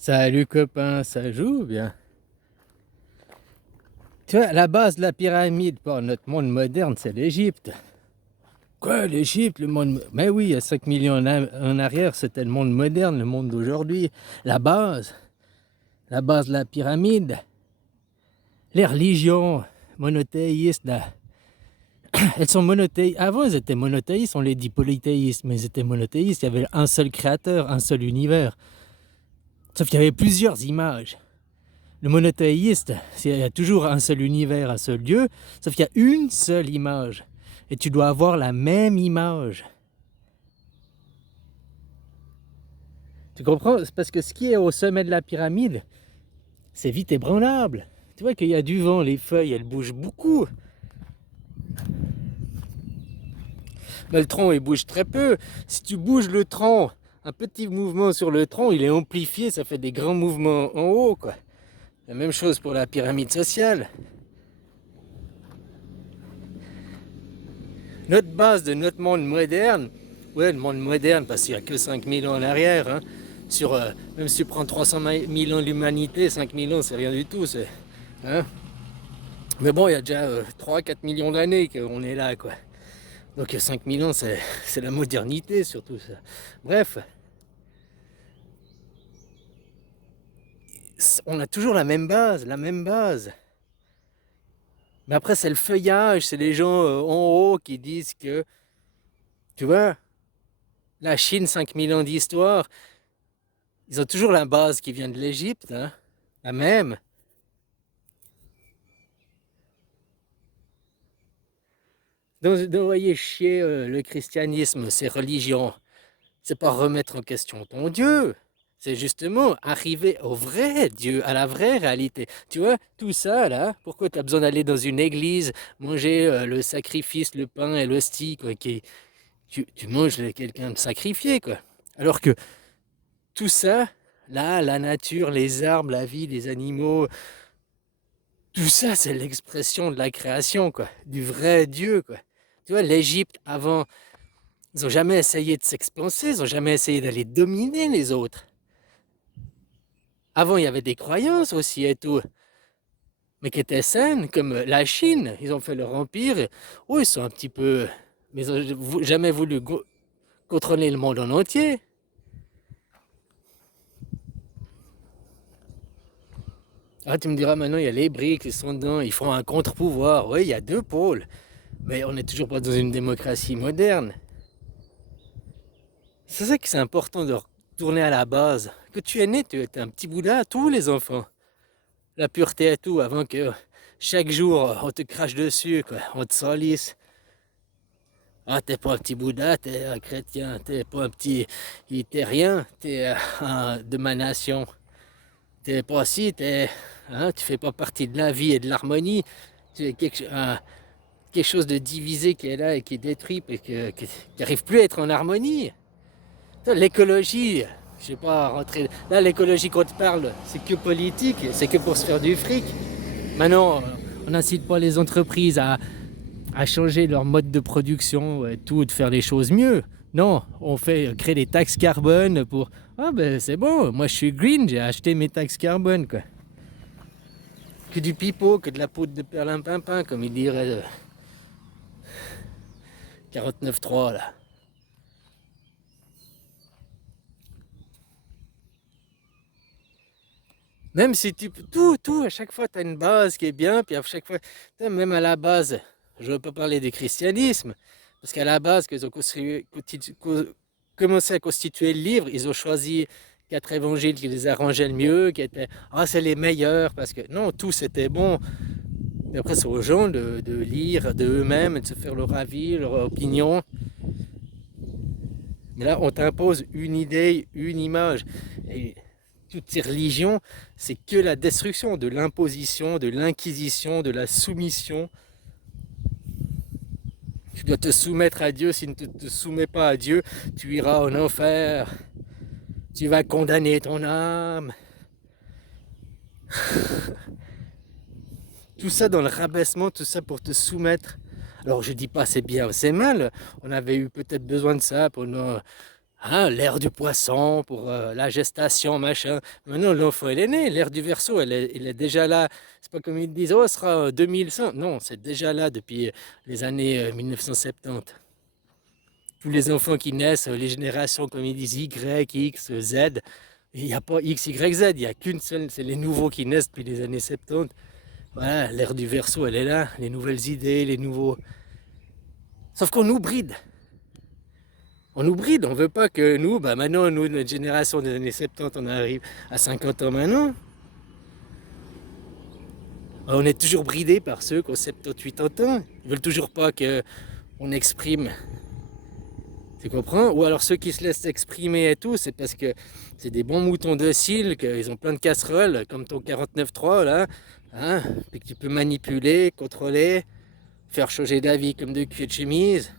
Salut copain, ça joue bien. Tu vois, la base de la pyramide pour notre monde moderne, c'est l'Égypte. Quoi, l'Égypte, le monde... Mais oui, il y a 5 millions en arrière, c'était le monde moderne, le monde d'aujourd'hui. La base de la pyramide, les religions monothéistes, là, elles sont monothéistes. Avant, elles étaient monothéistes, on les dit polythéistes, mais elles étaient monothéistes, il y avait un seul créateur, un seul univers. Sauf qu'il y avait plusieurs images. Le monothéiste, il y a toujours un seul univers, un seul Dieu, sauf qu'il y a une seule image. Et tu dois avoir la même image. Tu comprends? C'est parce que ce qui est au sommet de la pyramide, c'est vite ébranlable. Tu vois qu'il y a du vent, les feuilles, elles bougent beaucoup. Mais le tronc, il bouge très peu. Si tu bouges le tronc, un petit mouvement sur le tronc, il est amplifié, ça fait des grands mouvements en haut, quoi. La même chose pour la pyramide sociale. Notre base de notre monde moderne, ouais, le monde moderne, parce qu'il n'y a que 5000 ans en arrière, hein, même si tu prends 300 000 ans l'humanité, 5000 ans, c'est rien du tout. Hein. Mais bon, il y a déjà 3-4 millions d'années qu'on est là, quoi. Donc 5000 ans, c'est la modernité, surtout ça. Bref, on a toujours la même base, la même base. Mais après, c'est le feuillage, c'est les gens en haut qui disent que, tu vois, la Chine, 5000 ans d'histoire, ils ont toujours la base qui vient de l'Égypte, hein, la même. Donc, d'envoyer chier le christianisme, ces religions, c'est pas remettre en question ton Dieu. C'est justement arriver au vrai Dieu, à la vraie réalité. Tu vois, tout ça là, pourquoi tu as besoin d'aller dans une église, manger le sacrifice, le pain et l'hostie, quoi, tu manges quelqu'un de sacrifié, quoi. Alors que tout ça, là, la nature, les arbres, la vie, les animaux, tout ça, c'est l'expression de la création, quoi, du vrai Dieu, quoi. Tu vois, l'Égypte, avant, ils n'ont jamais essayé de s'expanser, ils n'ont jamais essayé d'aller dominer les autres. Avant, il y avait des croyances aussi et tout, mais qui étaient saines, comme la Chine. Ils ont fait leur empire. Oui, ils sont un petit peu... Mais ils n'ont jamais voulu contrôler le monde en entier. Ah, tu me diras maintenant, il y a les BRICS, ils sont dedans, ils font un contre-pouvoir. Oui, il y a deux pôles. Mais on n'est toujours pas dans une démocratie moderne. C'est ça que c'est important de retourner à la base. Que tu es né, tu es un petit Bouddha, tous les enfants. La pureté et tout, avant que chaque jour on te crache dessus, quoi. On te salisse. Ah, t'es pas un petit Bouddha, t'es un chrétien, t'es pas un petit t'es rien, t'es de ma nation. T'es pas si, hein, tu fais pas partie de la vie et de l'harmonie. Tu es quelque chose de divisé qui est là et qui est détruit et qui n'arrive plus à être en harmonie. L'écologie, je sais pas rentrer. Là, l'écologie qu'on te parle, c'est que politique, c'est que pour se faire du fric. Maintenant, on n'incite pas les entreprises à changer leur mode de production et tout, de faire les choses mieux. Non, on fait créer des taxes carbone pour. Ah ben c'est bon, moi je suis green, j'ai acheté mes taxes carbone, quoi. Que du pipeau, que de la poudre de perlimpinpin, comme il dirait 49.3 là. Même si tout, à chaque fois, tu as une base qui est bien, puis à chaque fois, même à la base, je ne veux pas parler du christianisme, parce qu'à la base, qu'ils ont commencé à constituer le livre, ils ont choisi 4 évangiles qui les arrangeaient le mieux, qui étaient, ah, c'est les meilleurs, parce que non, tout c'était bon. Mais après, c'est aux gens de lire d'eux-mêmes et de se faire leur avis, leur opinion. Mais là, on t'impose une idée, une image. Et toutes ces religions, c'est que la destruction, de l'imposition, de l'inquisition, de la soumission. Tu dois te soumettre à Dieu. Si tu ne te soumets pas à Dieu, tu iras en enfer. Tu vas condamner ton âme. Tout ça dans le rabaissement, tout ça pour te soumettre. Alors je dis pas c'est bien, c'est mal. On avait eu peut-être besoin de ça pour Hein, l'ère du poisson pour la gestation, machin. Maintenant, l'enfant, elle est née. L'ère du Verseau, elle est déjà là. C'est pas comme ils disent, oh, ce sera 2100. Non, c'est déjà là depuis les années 1970. Tous les enfants qui naissent, les générations, comme ils disent, Y, X, Z, il n'y a pas X, Y, Z, il n'y a qu'une seule, c'est les nouveaux qui naissent depuis les années 70. Voilà, l'ère du Verseau, elle est là. Les nouvelles idées, les nouveaux. Sauf qu'on nous bride. On nous bride, on veut pas que nous, bah maintenant, nous, notre génération des années 70, on arrive à 50 ans maintenant. On est toujours bridé par ceux qui ont 78 ans. Ils veulent toujours pas qu'on exprime. Tu comprends? Ou alors ceux qui se laissent exprimer et tout, c'est parce que c'est des bons moutons dociles, qu'ils ont plein de casseroles, comme ton 49.3 là, hein, puis que tu peux manipuler, contrôler, faire changer d'avis comme de cul de chemise.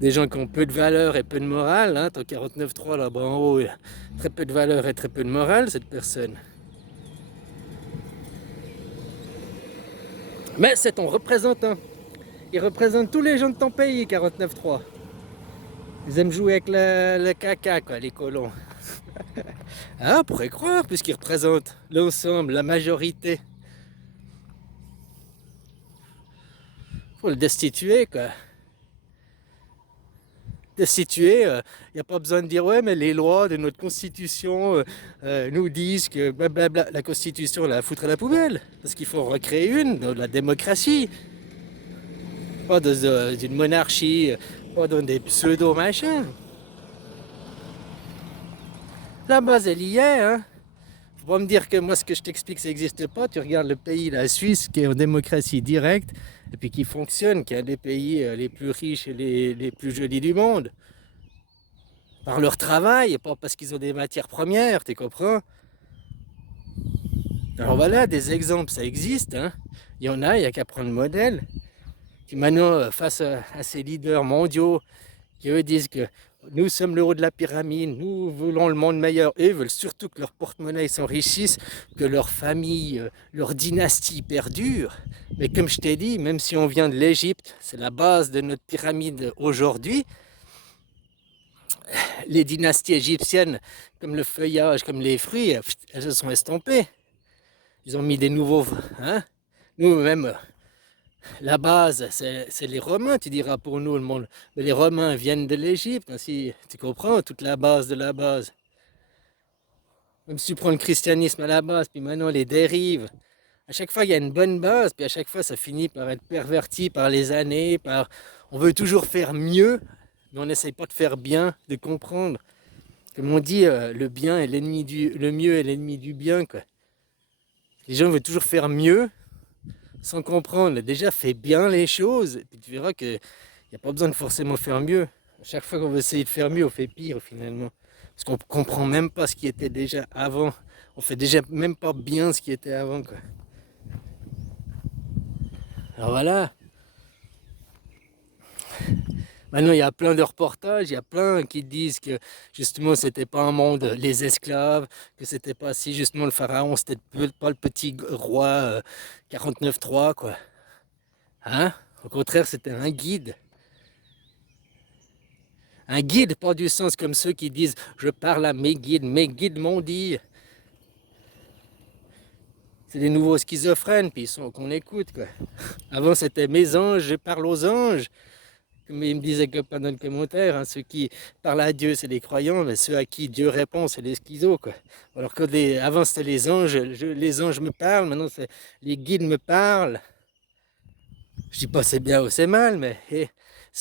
Des gens qui ont peu de valeur et peu de morale, hein, ton 49.3 là-bas en haut, il a très peu de valeur et très peu de morale, cette personne. Mais c'est ton représentant. Il représente tous les gens de ton pays, 49.3. Ils aiment jouer avec le caca, quoi, les colons. Ah, on pourrait croire, puisqu'ils représentent l'ensemble, la majorité. Faut le destituer, quoi. Destituer, il n'y a pas besoin de dire ouais, mais les lois de notre constitution nous disent que blablabla. La constitution, la foutre à la poubelle. Parce qu'il faut recréer une, de la démocratie. Pas d'une monarchie, pas dans des pseudo-machins. La base, elle y est, hein. Faut pas me dire que moi, ce que je t'explique, ça n'existe pas. Tu regardes le pays, la Suisse, qui est en démocratie directe, et puis qui fonctionne, qui est un des pays les plus riches et les plus jolis du monde. Par leur travail, et pas parce qu'ils ont des matières premières, tu comprends? Alors voilà, des exemples, ça existe, hein. Il y en a, il n'y a qu'à prendre le modèle. Puis maintenant, face à ces leaders mondiaux qui eux disent que nous sommes le haut de la pyramide, nous voulons le monde meilleur. Eux veulent surtout que leur porte-monnaie s'enrichisse, que leur famille, leur dynastie perdure. Mais comme je t'ai dit, même si on vient de l'Égypte, c'est la base de notre pyramide aujourd'hui, les dynasties égyptiennes, comme le feuillage, comme les fruits, elles se sont estompées. Ils ont mis des nouveaux... Hein. Nous-mêmes, la base, c'est les Romains, tu diras pour nous le monde. Mais les Romains viennent de l'Égypte, ainsi, tu comprends, toute la base de la base. Même si tu prends le christianisme à la base, puis maintenant les dérives, à chaque fois il y a une bonne base, puis à chaque fois ça finit par être perverti par les années, par... On veut toujours faire mieux, mais on n'essaye pas de faire bien, de comprendre. Comme on dit, le bien est l'ennemi le mieux est l'ennemi du bien, quoi. Les gens veulent toujours faire mieux, sans comprendre. Déjà, fais bien les choses, et puis tu verras qu'il n'y a pas besoin de forcément faire mieux. À chaque fois qu'on veut essayer de faire mieux, on fait pire finalement. Parce qu'on ne comprend même pas ce qui était déjà avant. On fait déjà même pas bien ce qui était avant, quoi. Alors voilà. Maintenant, il y a plein de reportages, il y a plein qui disent que justement, c'était pas un monde les esclaves, que c'était pas si justement le pharaon, c'était pas le petit roi 49.3, quoi. Hein? Au contraire, c'était un guide. Un guide, pas du sens comme ceux qui disent je parle à mes guides m'ont dit. C'est des nouveaux schizophrènes, puis ils sont qu'on écoute, quoi. Avant, c'était mes anges, je parle aux anges. Comme il me disait pendant le commentaire, hein, ceux qui parlent à Dieu, c'est les croyants, mais ceux à qui Dieu répond, c'est les schizos, quoi. Alors que avant, c'était les anges, les anges me parlent, maintenant, c'est les guides me parlent. Je dis pas c'est bien ou c'est mal, mais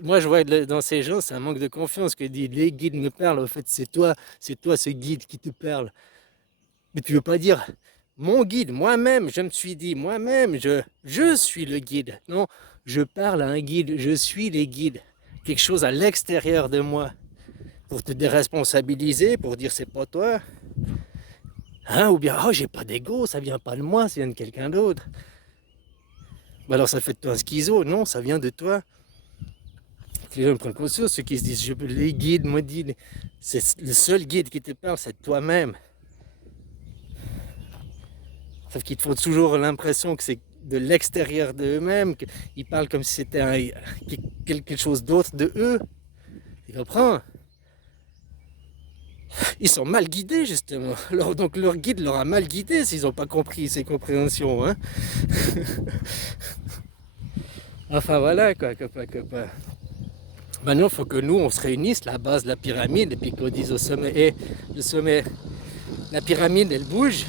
moi je vois dans ces gens, c'est un manque de confiance que dit les guides me parlent. En fait, c'est toi ce guide qui te parle. Mais tu veux pas dire mon guide, moi-même, je me suis dit, moi-même, je suis le guide. Non, je parle à un guide, je suis les guides. Quelque chose à l'extérieur de moi. Pour te déresponsabiliser, pour dire c'est pas toi. Hein, ou bien, oh, j'ai pas d'ego, ça vient pas de moi, ça vient de quelqu'un d'autre. Bah alors ça fait de toi un schizo, non, ça vient de toi. Les gens prennent conscience, ceux qui se disent, les guides me disent, c'est le seul guide qui te parle, c'est toi-même. Sauf qu'ils te font toujours l'impression que c'est de l'extérieur d'eux-mêmes, qu'ils parlent comme si c'était quelque chose d'autre de eux. Tu comprends? Ils sont mal guidés justement. Donc leur guide leur a mal guidé s'ils n'ont pas compris ces compréhensions. Hein. Enfin voilà quoi, copain. Maintenant, il faut que nous, on se réunisse, la base de la pyramide, et puis qu'on dise au sommet, et le sommet, la pyramide, elle bouge,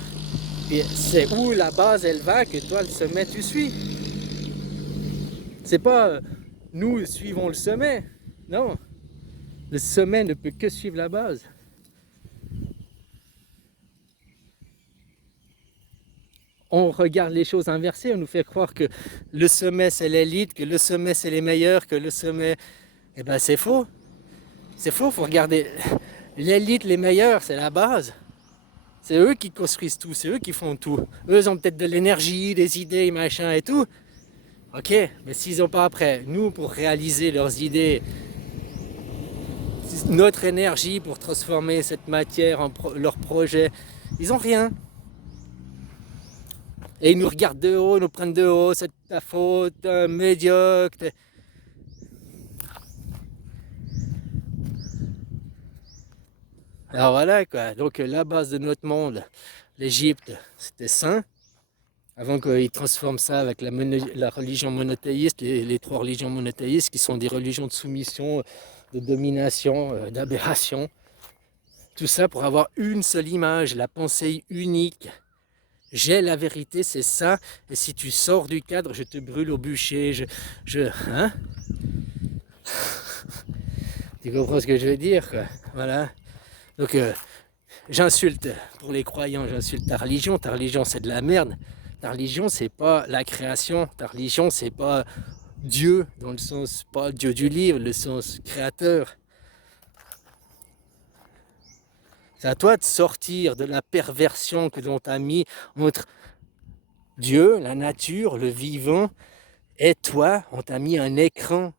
et c'est où la base, elle va, que toi, le sommet, tu suis. C'est pas nous suivons le sommet, non. Le sommet ne peut que suivre la base. On regarde les choses inversées, on nous fait croire que le sommet, c'est l'élite, que le sommet, c'est les meilleurs, que le sommet... Eh ben, c'est faux. C'est faux, faut regarder. L'élite, les meilleurs, c'est la base. C'est eux qui construisent tout, c'est eux qui font tout. Eux, ils ont peut-être de l'énergie, des idées, machin et tout. Ok, mais s'ils n'ont pas après, nous, pour réaliser leurs idées, notre énergie pour transformer cette matière en leur projet, ils n'ont rien. Et ils nous regardent de haut, nous prennent de haut, c'est ta faute, médiocre. Alors voilà quoi, donc la base de notre monde, l'Égypte, c'était saint. Avant qu'ils transforment ça avec la religion monothéiste, les trois religions monothéistes qui sont des religions de soumission, de domination, d'aberration. Tout ça pour avoir une seule image, la pensée unique. J'ai la vérité, c'est ça, et si tu sors du cadre, je te brûle au bûcher, hein? Tu comprends ce que je veux dire, quoi? Voilà. Donc, j'insulte, pour les croyants, j'insulte ta religion c'est de la merde. Ta religion, c'est pas la création, ta religion, c'est pas Dieu, dans le sens, pas Dieu du livre, le sens créateur. C'est à toi de sortir de la perversion que l'on t'a mis entre Dieu, la nature, le vivant, et toi, on t'a mis un écran.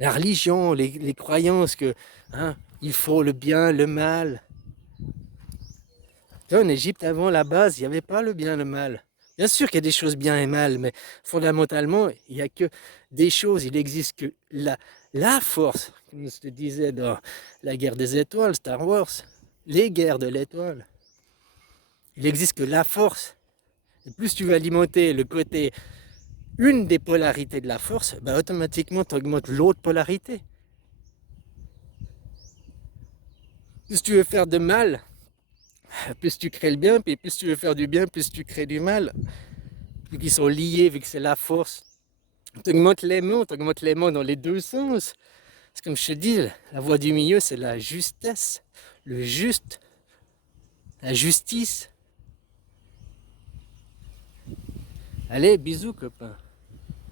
La religion, les croyances que hein, il faut le bien, le mal. En Égypte, avant la base, il n'y avait pas le bien, le mal. Bien sûr qu'il y a des choses bien et mal, mais fondamentalement, il n'y a que des choses. Il n'existe que la force, comme je te disais dans la guerre des étoiles, Star Wars, les guerres de l'étoile. Il n'existe que la force. Et plus tu veux alimenter le côté, une des polarités de la force, ben automatiquement tu augmentes l'autre polarité. Plus tu veux faire de mal, plus tu crées le bien, puis plus tu veux faire du bien, plus tu crées du mal. Vu qu'ils sont liés, vu que c'est la force. Tu augmentes l'aimant dans les deux sens. C'est comme je te dis, la voie du milieu, c'est la justesse, le juste, la justice. Allez, bisous copains.